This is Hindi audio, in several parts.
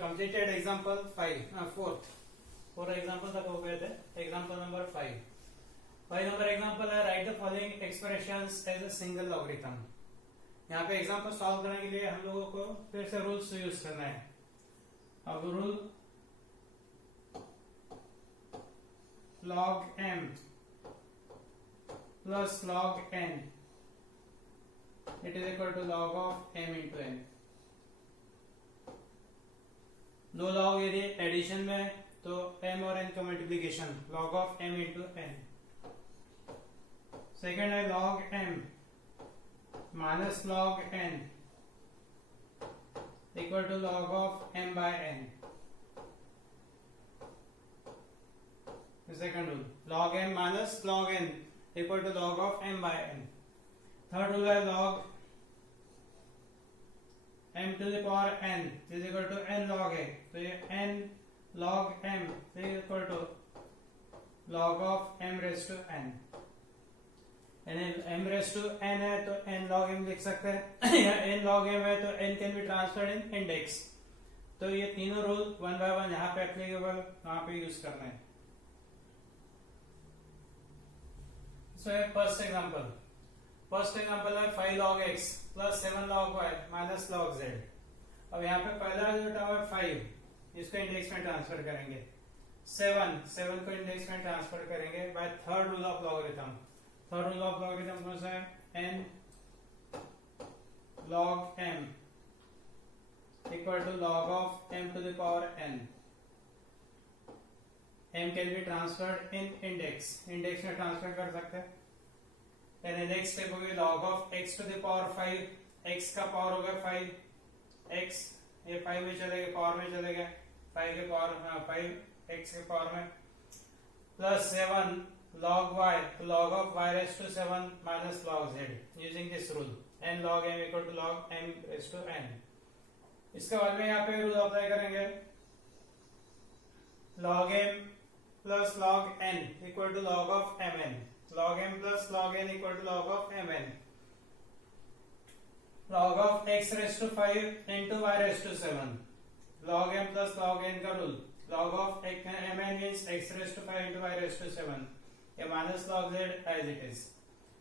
completed example 5 four example तक हो गए थे. Example number 5. 5 number example है write the following expressions as a single logarithm. यहाँ पे एग्जाम्पल सॉल्व करने के लिए हम लोगों को फिर से रूल्स यूज करना है. अब rule log m plus log n it is equal to log of m into n. दो लॉग यदि एडिशन में है तो m और n का multiplication log of m into n. Second है log m minus log n equal to log of m by n. Second rule log m minus log n equal to log of m by n. Third rule है log m to the power n is equal to n log a. तो ये n log m is equal to log of m raised to n. यानी m raised to n है तो n log m लिख सकते हैं या n log m है तो n can be transferred in index. तो ये तीनों रूल वन बाय वन यहाँ पे एप्लीकेबल वहां पे यूज करना है. सो फर्स्ट एग्जांपल है 5 log x plus 7 log y minus log z. अब यहाँ पे पहला जो टर्म है 5 इसको इंडेक्स में ट्रांसफर करेंगे. 7 को इंडेक्स में ट्रांसफर करेंगे by third rule of logarithm. Third rule of logarithm कौन सा है? n log m equal to log of m to the power n. m can be transferred in index में ट्रांसफर कर सकते हैं. नेक्स्ट स्टेप हो गया log of x to the power 5. x का पावर होगा 5. x ये 5 में चलेगा पावर में चलेगा 5 के पावर 5 x के पावर में प्लस 7 log y तो log of y raised to 7 minus log z using this rule n log m equal to log m raised to n. इसके बाद में यहाँ पे रूल अप्लाई करेंगे log m plus log n equal to log of mn. log m plus log n equal to log of mn. log of x raised to 5 into y raised to 7. log m plus log n का rule log of mn means x raised to 5 into y raised to 7 या minus log z as it is.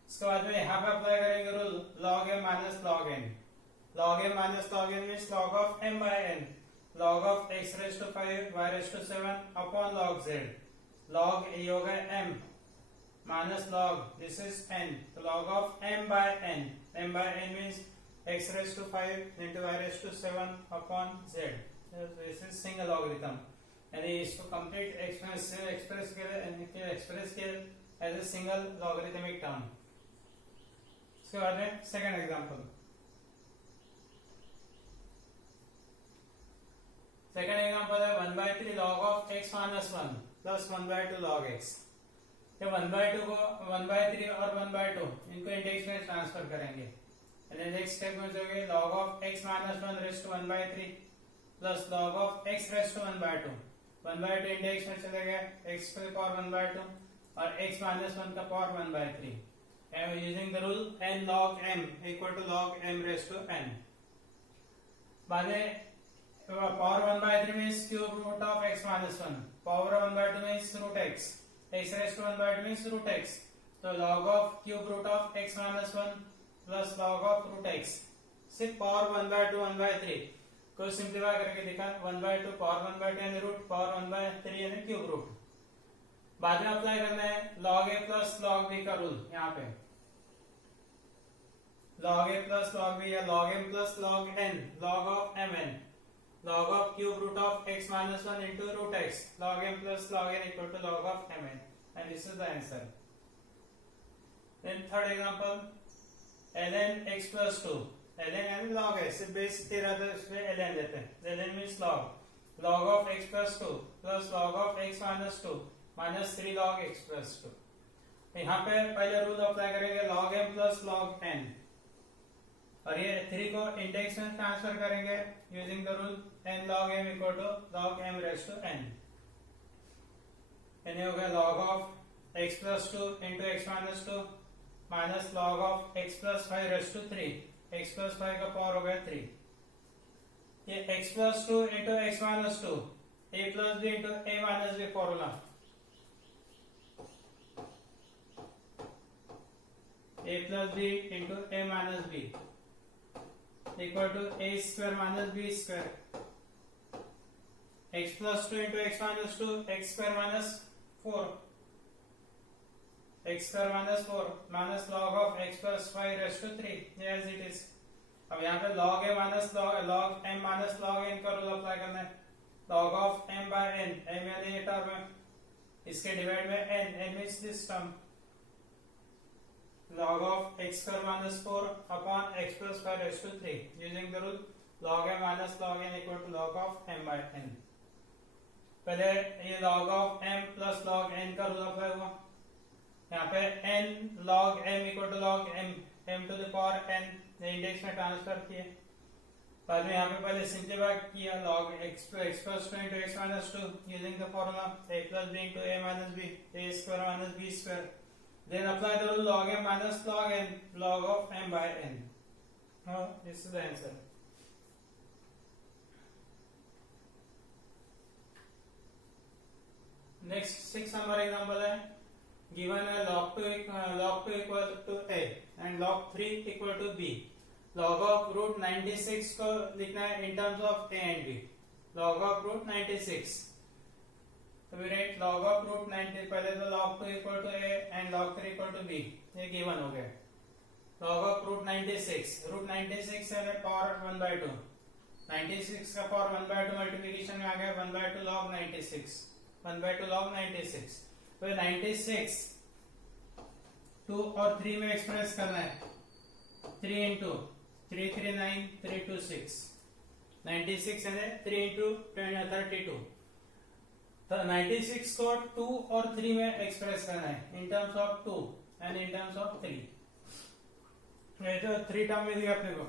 इसके बाद में यहाँ पे अप्लाई करेंगे rule log m minus log n. log m minus log n means log of m by n. log of x raised to 5 y raised to 7 upon log z. log ये होगा m minus log this is n. तो log of m by n. m by n means x raised to 5 into y raised to 7 upon z. This is single logarithm. यानी इसको कंप्लीट एक्सप्रेस किया as a single logarithmic term. इसके बाद में सेकंड एग्जांपल. सेकंड एग्जांपल है 1/3 log of x minus 1 plus 1/2 log x. ये 1/2 को 1/3 और 1/2 इनको इंडेक्स में ट्रांसफर करेंगे. नेक्स्ट स्टेप में जाओगे log of x minus 1 raised to 1/3 plus log of x raised to 1/2. 1/2 index में चले गए x to the power 1/2 और x minus 1 का power 1/3. Using the rule n log m equal to log m raised to n. बाद में power 1/3 means cube root of x minus 1. Power 1/2 means root x. x raised to 1/2 means root x. तो log of cube root of x minus 1 plus log of root x. सिर्फ पावर 1/2 1/3 को सिंप्लीफाई करके दिखा. 1/2 पावर 1/2 यानी रूट पावर 1/3 यानी क्यूब रूट. बाद में अप्लाई करना है log a plus log b का रूल. यहाँ पे log a plus log b या log m plus log n log of mn. log of cube root of x minus 1 into root x. log m plus log n equal to log of mn. And this is the answer. Then third example ln x plus 2. ln यानी log है. सिर्फ बेस 13 था इसमें ln लेते हैं. ln means log of x plus 2 plus log of x minus 2 minus 3 log x plus 2. यहाँ पे पहले रूल अप्लाई करेंगे log m plus log n और ये 3 को इंडेक्स में ट्रांसफर करेंगे using the rule n log m equal to log m raised to n. यानी हो गया log of x plus 2 into x minus 2 minus log of x plus 5 raised to 3. x plus 5 का पावर हो गया 3. ये x plus 2 into x minus 2, a plus b into a minus b formula. A plus b into a minus b equal to a square minus b square. X plus 2 into x minus 2, x square minus 4. X square minus 4 minus log of x plus 5 raised to 3 as it is. अब यहाँ पे log a minus log m minus log n का रूल अप्लाई करना है. log of m by n, m यानी ये टर्म है, इसके डिवाइड में n means this term. log of x square minus 4 upon x plus 5 raised to 3 using the rule log m minus log n equal to log of m by n. पहले ये log of m plus log n का रूल अप्लाई हुआ. यहाँ पे n log m equal to log m to the power n index में ट्रांसफर किए. बाद में यहाँ पे पहले सिंप्लीफाई किया log x plus 2 into x minus 2 using the formula a plus b into a minus b, a square minus b square. Then apply the rule log m minus log n, log of m by n. Now this is the answer. Next 6 number example है. Given a log 2 equal to a and log 3 equal to b. Log of root 96 को लिखना है in terms of a and b. Log of root 96. तो we write log of root 90. पहले तो log 2 equal to a and log 3 equal to b. ये given हो गया. Log of root 96. Root 96 है power 1 by 2. 96 का power 1 by 2 multiplication में आ गया 1 by 2 log 96. 1 by 2 log 96. तो 96 2 और 3 में एक्सप्रेस करना है. 3 into 3 3 9 3 2 6. 96 है 3 into 32. तो 96 को 2 और 3 में एक्सप्रेस करना है in terms of 2 and in terms of 3. ये तो 3 टर्म में दिया अपने को.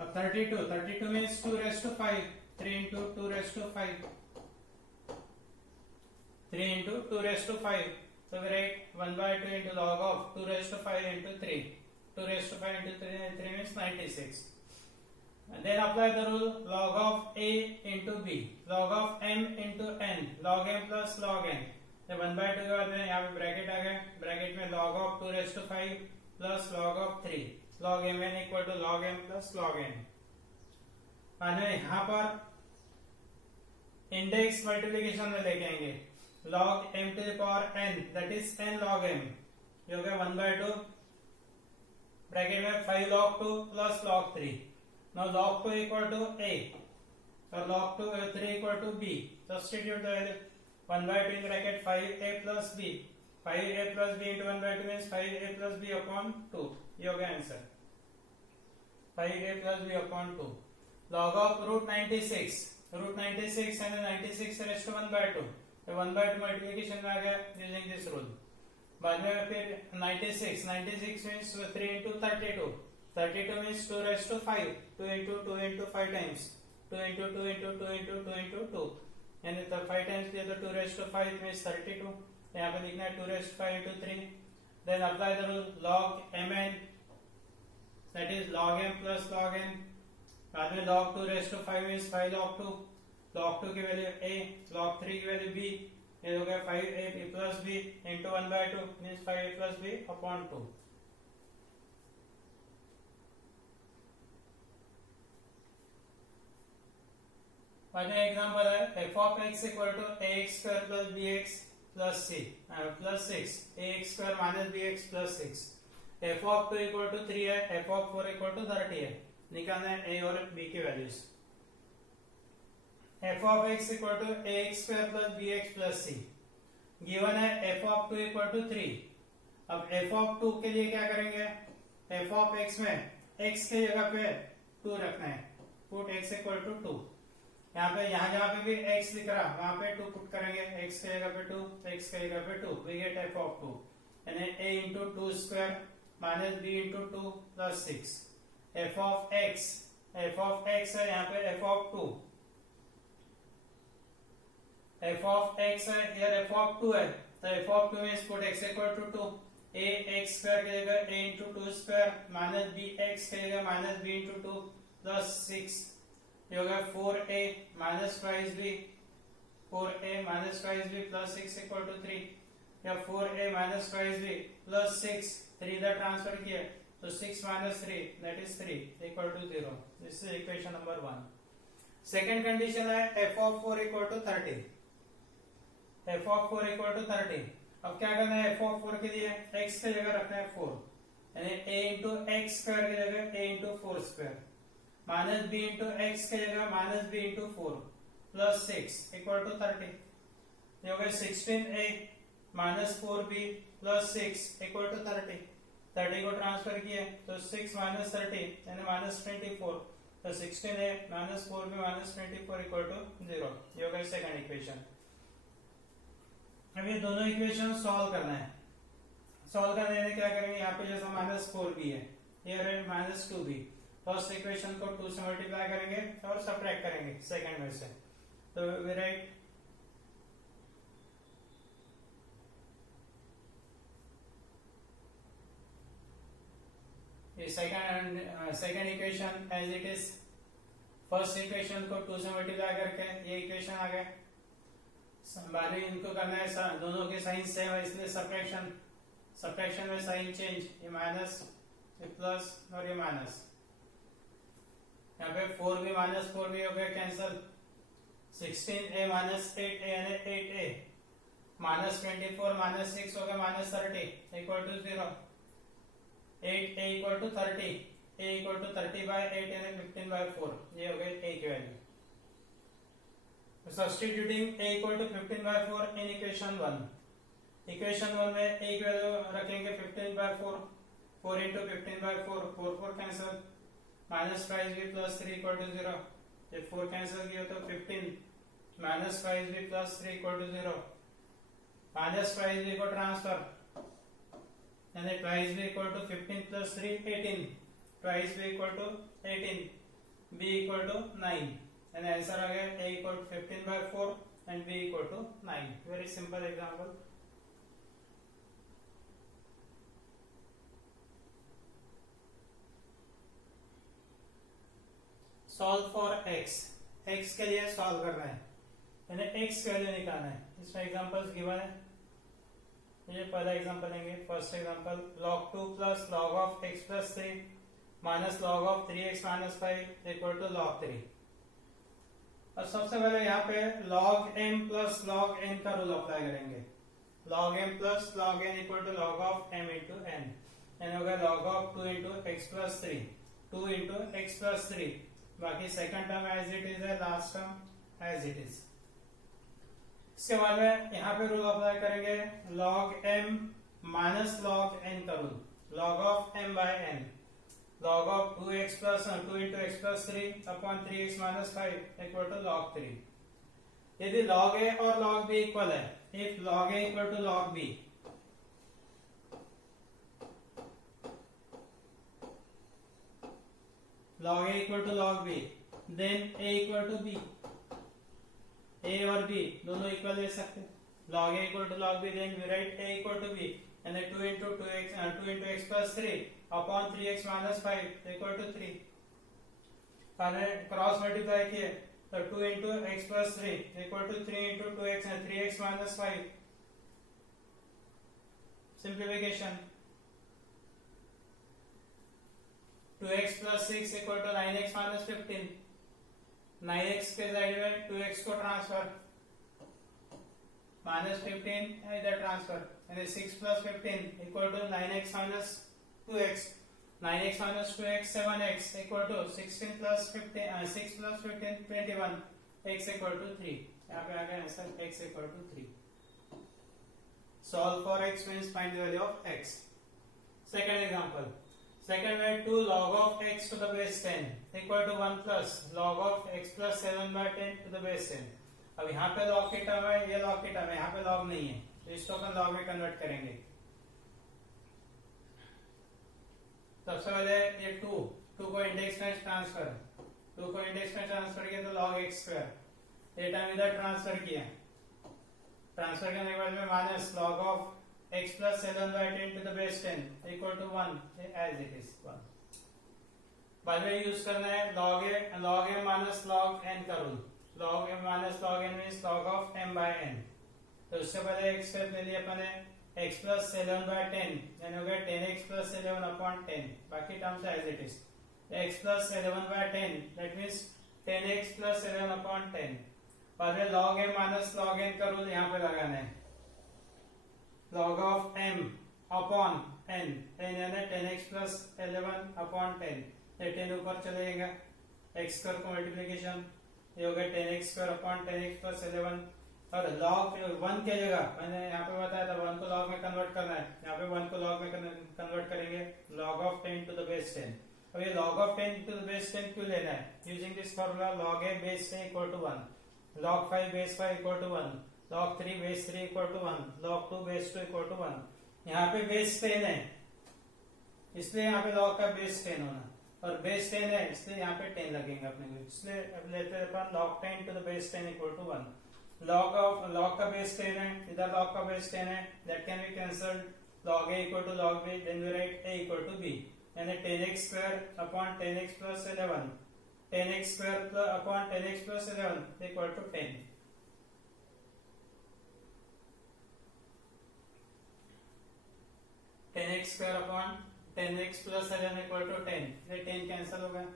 अब 32 means 2 raised to 5. 3 into 2 raised to 5. 3 into 2 raised to 5. So we write 1 by 2 into log of 2 raised to 5 into 3. 2 raised to 5 into 3 means 96. And then apply the rule log of a into b, log of m into n, log m plus log n. जब 1 by 2 के बाद में यहाँ पे ब्रैकेट आ गया. ब्रैकेट में log of 2 raised to 5 plus log of 3. log m n equal to log m plus log n. और यहाँ पर इंडेक्स मल्टीप्लिकेशन में लेके आएंगे. log m to the power n, that is n log m. ये हो गया 1 by 2 ब्रैकेट में 5 log 2 plus log 3. Now log 2 equal to a or log 3 equal to b. Substitute the value. 1 by 2 in bracket 5a plus b. 5a plus b into 1 by 2 means 5a plus b upon 2. ये हो गया answer. 5a plus b upon 2. Log of root 96. Root 96 and 96 raised to 1 by 2. तो 1 by 2 multiplication में आ गया using this rule. बाद में फिर 96 means 3 into 32. 32 means 2 raised to 5. 2 into 5 times. 2 into 2 into 2 into 2 into 2. यानी तो 5 times दिया तो 2 raised to 5 means 32. यहाँ पे लिखना है 2 raised to 5 into 3. Then apply the rule log mn, that is log m plus log n. बाद में log 2 raised to 5 means 5 log 2. log 2 की वैल्यू a, log 3 की वैल्यू b. ये हो गया 5a plus b into 1 by 2 means 5a plus b upon 2. और एग्जांपल है f of x equal to ax square plus bx plus c plus 6 ax square minus bx plus 6. f of 2 equal to 3 है, f of 4 equal to 30 है. निकालना है a और b की values. f of x equal to ax square plus bx plus c. Given है f of 2 equal to 3. अब f of 2 के लिए क्या करेंगे? f of x में x के जगह पे 2 रखना है. Put x equal to 2. यहाँ जहाँ पे भी x लिख रहा वहां पे 2 पुट करेंगे. x के जगह पे 2, x के जगह पे 2. We get f of 2 यानी a into 2 square minus b into 2 plus 6. f of x है यहाँ पे f of 2. f of x है here f of 2 है तो f of 2 means put x equal to 2. a x square के जगह a into 2 square minus b x के जगह minus b into 2 plus 6. ये हो गया 4a minus twice b, 4a minus twice b plus 6 equal to 3, या 4a minus twice b plus 6, 3 इधर ट्रांसफर किया तो 6 minus 3 that is 3 equal to 0. This is equation number 1. Second condition है f of 4 equal to 30. f of 4 equal to 30. अब क्या करना है, f of 4 के लिए x की जगह रखना है 4, यानी a इंटू एक्स स्क्वायर की जगह a into 4 square, minus b into x की जगह minus b into 4 plus 6 equal to 30. ये हो गया 16a minus 4b plus 6 equal to 30. 30 को ट्रांसफर किया तो 6 माइनस 30 यानी माइनस 24, तो 16a minus 4b minus 24 equal to 0. ये हो गया सेकंड इक्वेशन. अब ये दोनों इक्वेशन सॉल्व करना है. सॉल्व करने में क्या करेंगे, यहाँ पे जैसा माइनस 4b है, ये है माइनस 2b. फर्स्ट इक्वेशन को 2 से मल्टीप्लाई करेंगे और सब्ट्रैक्ट करेंगे सेकंड में से. तो we write second equation as it is. First equation को 2 से मल्टीप्लाई करके ये इक्वेशन आ गया. बाद में इनको करना है, दोनों के साइन सेम है इसलिए सब्ट्रैक्शन में साइन चेंज, ये माइनस, ये प्लस और ये माइनस. यहाँ पे 4b माइनस 4b हो गया कैंसल. 16a माइनस 8a यानी 8a माइनस 24 माइनस 6 हो गया minus 30 equal to 0. 8a equal to 30, a equal to 30 by 8 यानी 15/4. ये हो गई a की value. Substituting a equal to 15/4 in equation 1. Equation 1 में a की वैल्यू रखेंगे 15/4, 4 into 15/4, 4 cancel, minus 5b plus 3 equal to 0. ये 4 कैंसिल किया तो 15 minus 5b plus 3 equal to 0. Minus 5b को ट्रांसफर यानी twice b equal to 15 plus 3 18, twice b equal to 18, b equal to 9. And answer आ गया a equal to 15/4 and b equal to 9. Very simple example. Solve for x. x के लिए सॉल्व करना है, यानी x की वैल्यू निकालना है. इसमें एग्जांपल्स गिवन है. ये पहला एग्जांपल लेंगे. First example log 2 plus log of x plus 3 minus log of 3x minus 5 equal to log 3. और सबसे पहले यहाँ पे log m plus log n का रूल अप्लाई करेंगे. log m plus log n equal to log of m into n. एन होगा log of 2 into x plus 3, 2 into x plus 3. बाकी second term as it is है, last term as it is. इसके बाद में यहाँ पे रूल अप्लाई करेंगे log m minus log n का rule. log of m by n, log of 2x plus 2 into x plus 3 upon 3x minus 5 equal to log 3. यदि log a और log b इक्वल है, if log a equal to log b, log a equal to log b, then a equal to b. a और b दोनों इक्वल ले सकते. log a equal to log b, then we write a equal to b and then 2 into x plus 3 upon 3x minus 5 equal to 3. Cross multiply किए तो 2 into x plus 3 equal to 3 into 2x and 3x minus 5. Simplification. 2x plus 6 equal to 9x minus 15. 9x के साइड में 2x को ट्रांसफर, माइनस 15 इधर ट्रांसफर, यानी 6 plus 15 equal to 9x minus 2x. 9x minus 2x 7x equal to 16 plus 15 6 plus 15 21, x equal to 3. यहाँ पे आ गया answer x equal to 3. Solve for x means find the value of x. Second example. Second way 2 log of x to the base 10 equal to 1 plus log of x plus 7 by 10 to the base 10. अब यहाँ पे log की टर्म है, ये log की टर्म है, यहाँ पे log नहीं है, तो इसको अपन log में कन्वर्ट करेंगे. सबसे पहले ये 2 को इंडेक्स में ट्रांसफर, 2 को इंडेक्स में ट्रांसफर किया तो log x स्क्वायर, ये टर्म इधर ट्रांसफर किया, ट्रांसफर करने के बाद में minus log of x plus 7 by 10 to the base 10 equal to 1 as it is 1. बाद में यूज करना है log m minus log n का rule. log m minus log n means log of m by n। तो उससे पहले एक स्टेप ले लिया अपन ने x प्लस 11 बाय 10 यानी हो गया 10x प्लस 11 अपॉन 10, बाकी terms as it is. x plus 11 by 10 that means 10x plus 11 upon 10। बाद में log m minus log n का रूल यहाँ पे लगाना है, log of m upon n, यानी 10x प्लस 11 अपॉन 10, ये 10 ऊपर चले जाएगा, x स्क्वायर को मल्टीप्लिकेशन, ये हो गया 10x square upon 10x plus 11। और log 1 की जगह मैंने यहाँ पे बताया था 1 को log में कन्वर्ट करना है, यहाँ पे 1 को log में कन्वर्ट करेंगे, log of 10 to the base 10। अब ये log of 10 to the base 10 क्यों लेना है? Using this formula log a base 10 equal to 1, log 5 base 5 equal to 1, log 3 base 3 equal to 1, log 2 base 2 equal to 1। यहाँ पे बेस 10 है इसलिए यहाँ पे log का बेस 10 होना, और बेस 10 है इसलिए यहाँ पे 10 लगेंगे अपने को, इसलिए अब लेते हैं अपन log 10 to the base 10 equal to 1। log का बेस 10 है, इधर log का बेस 10 है, that can be cancelled, log a equal to log b, then we write a equal to b, यानी 10x square upon 10x plus 11, 10x square upon 10x plus 11 equal to 10। Ten x square upon 10x plus 11 equal to 10, ये 10 कैंसिल हो गया,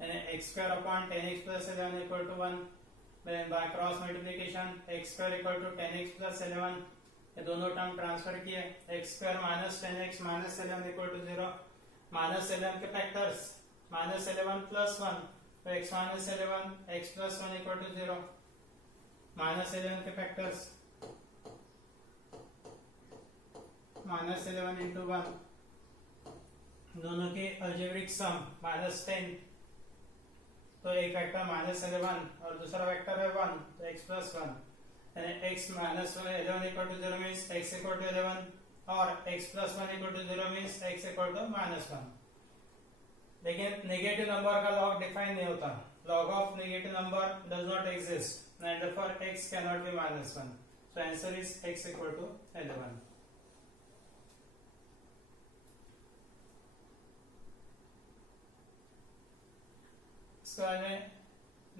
यानी x square upon 10x plus 11 equal to 1, then by cross multiplication x square equal to 10x plus 11, ये दोनों टर्म ट्रांसफर किए, x square minus 10x minus 11 equal to 0, minus 11 के फैक्टर्स minus 11 plus 1, तो x minus 11 x plus 1 equal to 0, minus 11 के फैक्टर्स minus 11 into 1, दोनों की अलजेब्रिक सम -10, तो एक वेक्टर -11 और दूसरा वेक्टर है 1, तो x प्लस 1, यानी x minus 11 equal to 0 means x equal to 11 और x plus 1 equal to 0 means x equal to -1। लेकिन नेगेटिव नंबर का लॉग डिफाइन नहीं होता, log of negative number does not exist and therefore x can not be -1, so answer is x equal to 11। इसके बाद में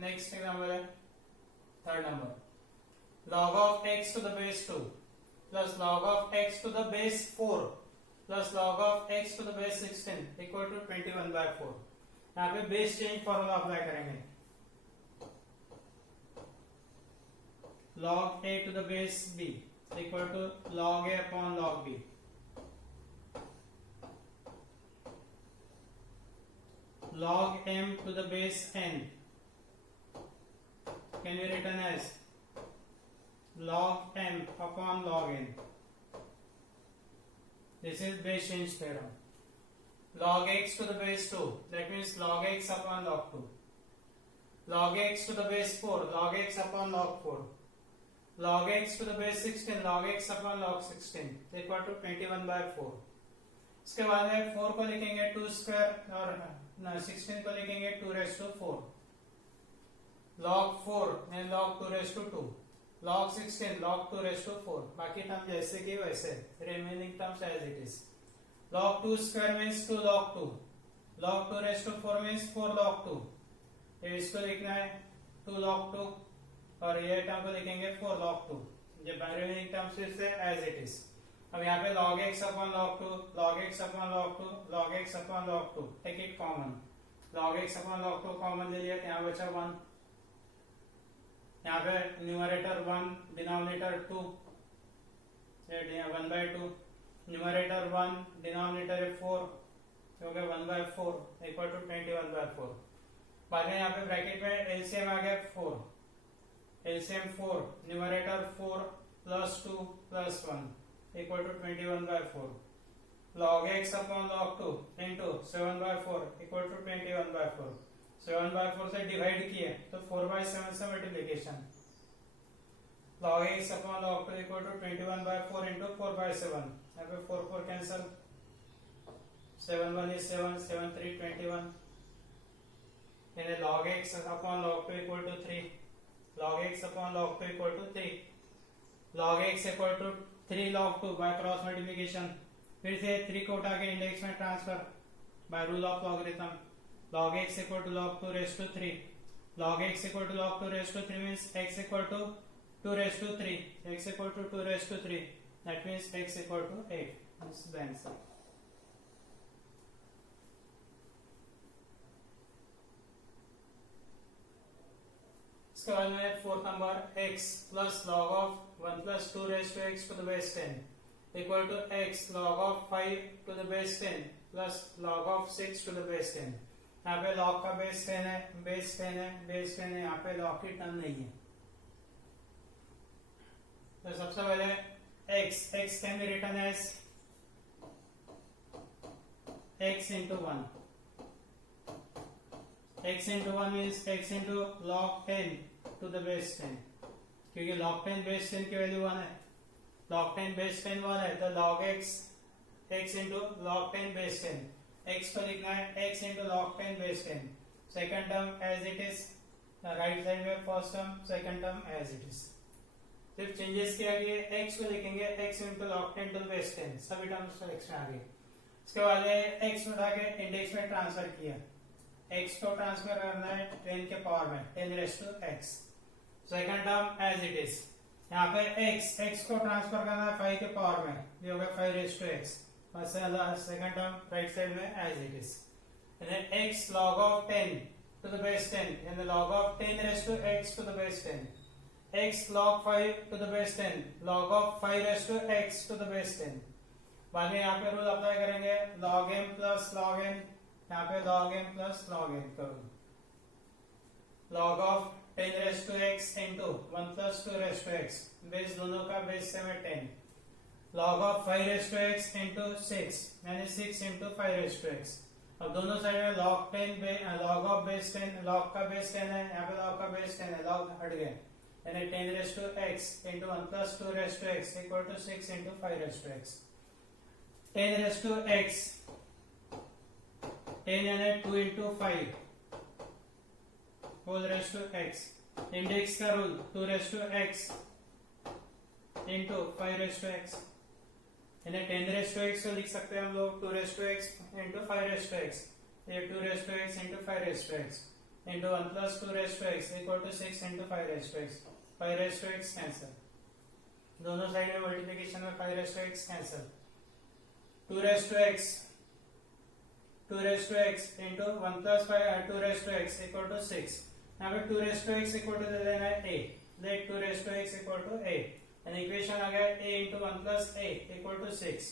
नेक्स्ट एग्जाम्पल है third number, log of x to the base 2 plus log of x to the base 4 plus log of x to the base 16 equal to 21/4। यहाँ पे बेस चेंज फॉर्मूला अप्लाई करेंगे, log a to the base b equal to log a upon log b, log m to the base n can be written as log m upon log n. This is base change theorem. Log x to the base 2, that means log x upon log 2, log x to the base 4, log x upon log 4, log x to the base 16, log x upon log 16 equal to 21/4। इसके बाद में 4 को लिखेंगे 2 स्क्वायर और 16 को लिखेंगे 2 रेज़ टू 4, log 4 में log 2 raise to 2, log 16 log 2 raise to 4, बाकी टर्म जैसे की वैसे, remaining terms as it is. log 2 square means 2 log 2, log 2 raise to 4 means 4 log 2, ये इसको लिखना है 2 log 2 और ये टर्म को लिखेंगे 4 log 2, ये रिमेनिंग टर्म्स फिर से एज इट इज। अब यहाँ पे log x upon log 2, log x upon log 2, log x upon log 2, take it common, log x upon log 2 common ले लिया, यहाँ बचा 1, यहाँ पे न्यूमरेटर 1 डिनोमिनेटर 2, ये 1/2, न्यूमरेटर 1 डिनोमिनेटर 4, हो गया 1/4 इक्वल टू 21/4। बाद में यहाँ पे ब्रैकेट में एलसीएम आ गया 4, LCM 4, numerator 4 plus 2 plus 1 equal to 21/4, log x upon log 2 into 7/4 equal to 21/4, 7/4 से डिवाइड किए तो 4/7 से multiplication, log x upon log 2 equal to 21/4 into 4/7, यहाँ पे 4 4 कैंसल, 7 1 is 7, 7 3 21, यानी log x upon log 2 equal to 3, log x upon log 2 equal to 3, log x equal to 3 log 2 by cross multiplication, फिर से 3 को उठा के इंडेक्स में transfer, by rule of logarithm. Log x equal to log 2 raised to 3. Log x equal to log 2 raised to 3 means x equal to 2 raised to 3. X equal to 2 raised to 3. That means x equal to 8. This is the answer. इसके बाद में fourth number x plus log of 1 plus 2 raise to x to the base 10 equal to x log of 5 to the base 10 plus log of 6 to the base 10. यहाँ पे लॉग का बेस 10 है, बेस 10 है, बेस 10 है. यहाँ पे लॉग की टर्म नहीं है. तो सबसे पहले x can be written as x into 1. x into 1 means x into log 10 to the base 10. क्योंकि log 10 base 10 की वैल्यू 1 है. log 10 base 10 1 है तो log x into log 10 base 10. x को लिखना है x into log 10 base 10. Second term as it is, right side में first term, second term as it is. सिर्फ चेंजेस किया गया, x को लिखेंगे x into log 10 to the base 10. सभी टर्म्स x में आ गए. इसके बाद x उठा के इंडेक्स में ट्रांसफर किया. x को ट्रांसफर करना है 10 के पावर में, 10 raise to x. Second term as it is. यहाँ पे x को ट्रांसफर करना है 5 के पावर में, ये होगा 5 raise to x. Second term right side में as it is. x log of 10 to the base 10 and the log of 10 raised to x to the base 10. x log 5 to the base 10 log of 5 raised to x to the base 10. बाद में यहाँ पे रूल अप्लाई करेंगे log m plus log n. यहाँ पे log m plus log n करूँ. log of 10 raised to x into 1 plus 2 raised to x. Base दोनों का बेस से में 10. log of 5 raised to x into 6 यानी 6 into 5 raised to x. अब दोनों साइड में log 10 log of base 10, log का बेस 10 है, यहाँ पे log का बेस 10 है, log हट गए. यानी 10 raised to x into 1 plus 2 raised to x equal to 6 into 5 raised to x. 10 raised to x, 10 यानी 2 into 5 whole raised to x. Index का rule 2 raised to x into 5 raised to x. यानी 10 raised to x को लिख सकते हैं हम लोग 2 raised to x into 5 raised to x. ये 2 raised to x into 5 raised to x into 1 plus 2 raised to x equal to 6 into 5 raised to x. 5 raised to x cancel. दोनों साइड में मल्टीप्लिकेशन में 5 raised to x cancel. 2 raised to x into 1 plus 5 2 raised to x equal to 6. यहाँ पे 2 raised to x equal to दे देना है a. Let 2 raised to x equal to a. And equation आ गया a into 1 plus a equal to 6.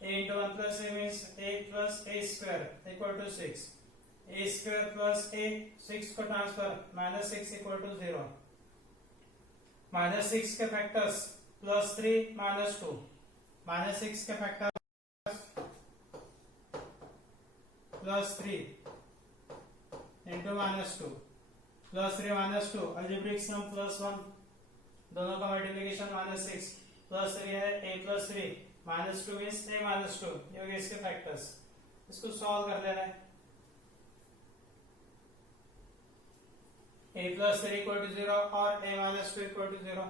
a into 1 plus a means a plus a square equal to 6. a square plus a 6 को transfer minus 6 equal to 0. minus 6 के फैक्टर्स plus 3 minus 2. minus 6 के factors plus 3 into minus 2 plus 3 minus 2. algebraic sum plus 1. दोनों का मल्टीप्लिकेशन minus 6 plus 3 है a plus 3 minus 2 means a minus 2. ये हो गए इसके फैक्टर्स. इसको सॉल्व कर लेना है. a plus 3 equal to 0 और a minus 2 equal to 0.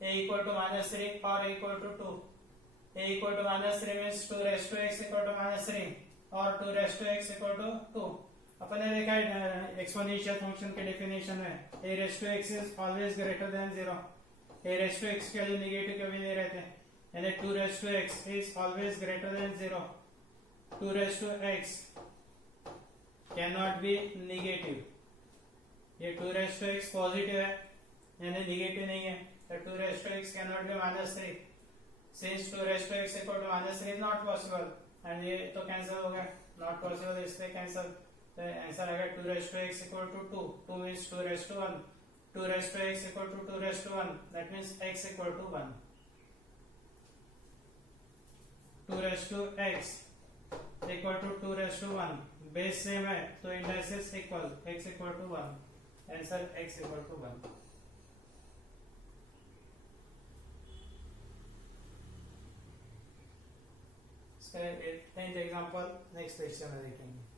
a equal to minus 3 और a equal to 2. a equal to minus 3 means 2 raised to x equal to minus 3 और 2 raised to x equal to 2. अपन ने देखा है एक्सपोनेंशियल फंक्शन के डेफिनेशन में a raised to x is always greater than 0. a raised to x के वैल्यू नेगेटिव कभी नहीं रहते. यानी 2 raised to x is always greater than 0. 2 raised to x cannot be negative. ये 2 raised to x पॉजिटिव है यानी नेगेटिव नहीं है. तो 2 raised to x cannot be minus 3. Since 2 raised to x equal to minus 3 is not possible. And ये तो कैंसिल हो गया, नॉट पॉसिबल, इसलिए कैंसिल. तो आंसर आ गया 2 raised to x equal to 2. 2 means 2 raised to 1. 2 raised to x equal to 2 raised to 1. That means x equal to 1. 2 raised to x equal to 2 raised to 1. Base same है तो indices equal, x equal to 1. Answer x equal to 1. इसका 10th एग्जांपल नेक्स्ट लेक्चर में देखेंगे.